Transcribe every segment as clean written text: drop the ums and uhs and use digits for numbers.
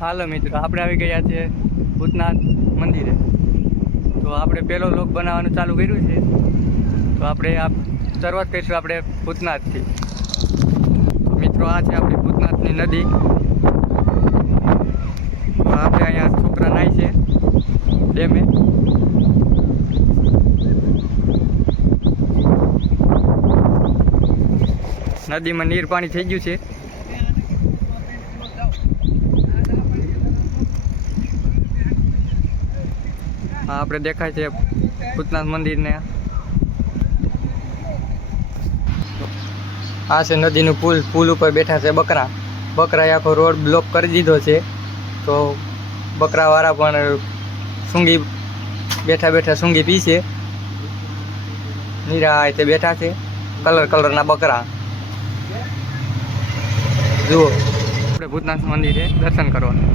હાલો મિત્રો, આપણે આવી ગયા છીએ ભૂતનાથ મંદિરે. તો આપણે પહેલો લોક બનાવવાનું ચાલુ કર્યું છે. તો આપણે આ શરૂઆત કરીશું આપણે ભૂતનાથથી. તો મિત્રો, આ છે આપણી ભૂતનાથની નદી. તો આપણે અહીંયા છોકરા નાય છે ડેમે. નદીમાં નીર પાણી થઈ ગયું છે. આપણે દેખાય છે ભૂતનાથ મંદિરને. આ છે નદીનું પુલ ઉપર બેઠા છે બકરાએ આખો રોડ બ્લોક કરી દીધો છે. તો બકરાવાળા પણ સૂંઘી બેઠા સૂંઘી પી છે. નીરા તે બેઠા છે કલરના બકરા. જુઓ, આપણે ભૂતનાથ મંદિરે દર્શન કરવાનું.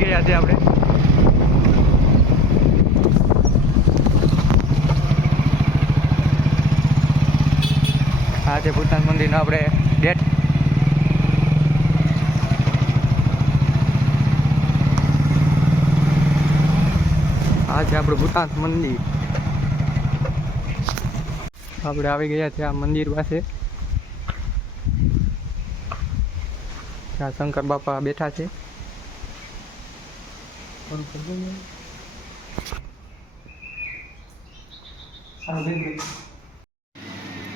ગયા છે આપણે. આ છે ભૂતનાથ મંદિરનો આપણે ગેટ. આ છે આપણું ભૂતનાથ મંદિર. આપણે આવી ગયા છે આ મંદિર પાસે. ત્યાં શંકર બાપા બેઠા છે.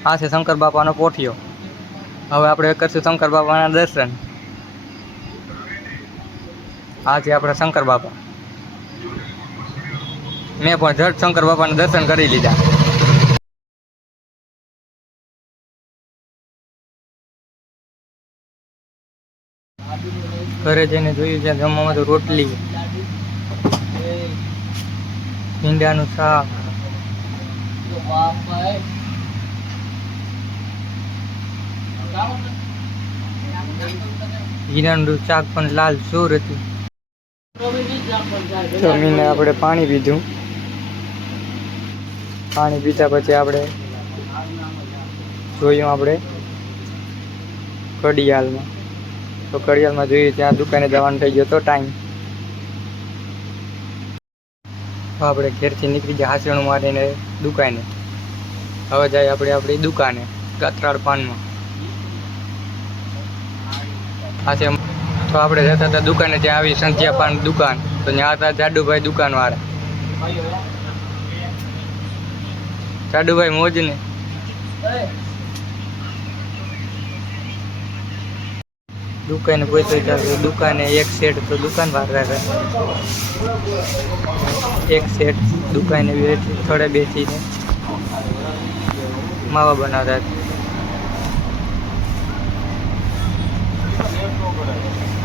આ છે શંકર બાપાનો પોઠિયો. હવે આપણે કરશું શંકર બાપાના દર્શન. આ છે આપણા શંકર બાપા. મેં પણ ઝટ શંકર બાપાના દર્શન કરી લીધા. ઘરે જઈને જોયું છે જમવામાં તો રોટલી, ભીંડાનું શાક, હીરાનું શાક પણ લાલ ચોર હતું. જમીને આપણે પાણી પીધું. પાણી પીધા પછી આપણે જોયું આપણે કડિયાલમાં. તો કડિયાલમાં જોયું ત્યાં દુકાને જવાનું થઈ ગયો તો ટાઈમ. આપણે ઘેરથી નીકળી ગયા હાસણું મારીને દુકાને. હવે જાય આપણે આપણી દુકાને ગાત્રાળ પાનમાં. આ છે. તો આપણે જતા હતા દુકાને. ત્યાં આવી સંધ્યા પાન દુકાન. તો ત્યાં હતા જાડુભાઈ દુકાનવાળા. જાડુભાઈ મોજને. દુકાને પહોંચ્યો તો દુકાને એક સેટ તો દુકાન વાળા હતા. એક સેટ દુકાને થોડે બેસીને માવા બનાવતા હતા.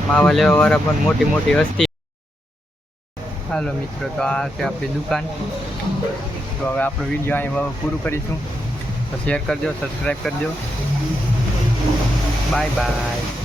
માવા લેવા વાળા પણ મોટી હસ્તી. હાલો મિત્રો, તો આ છે આપણી દુકાન. તો હવે આપણો વિડીયો અહીં પૂરું કરીશું. તો શેર કરજો, સબસ્ક્રાઈબ કરજો. Bye bye.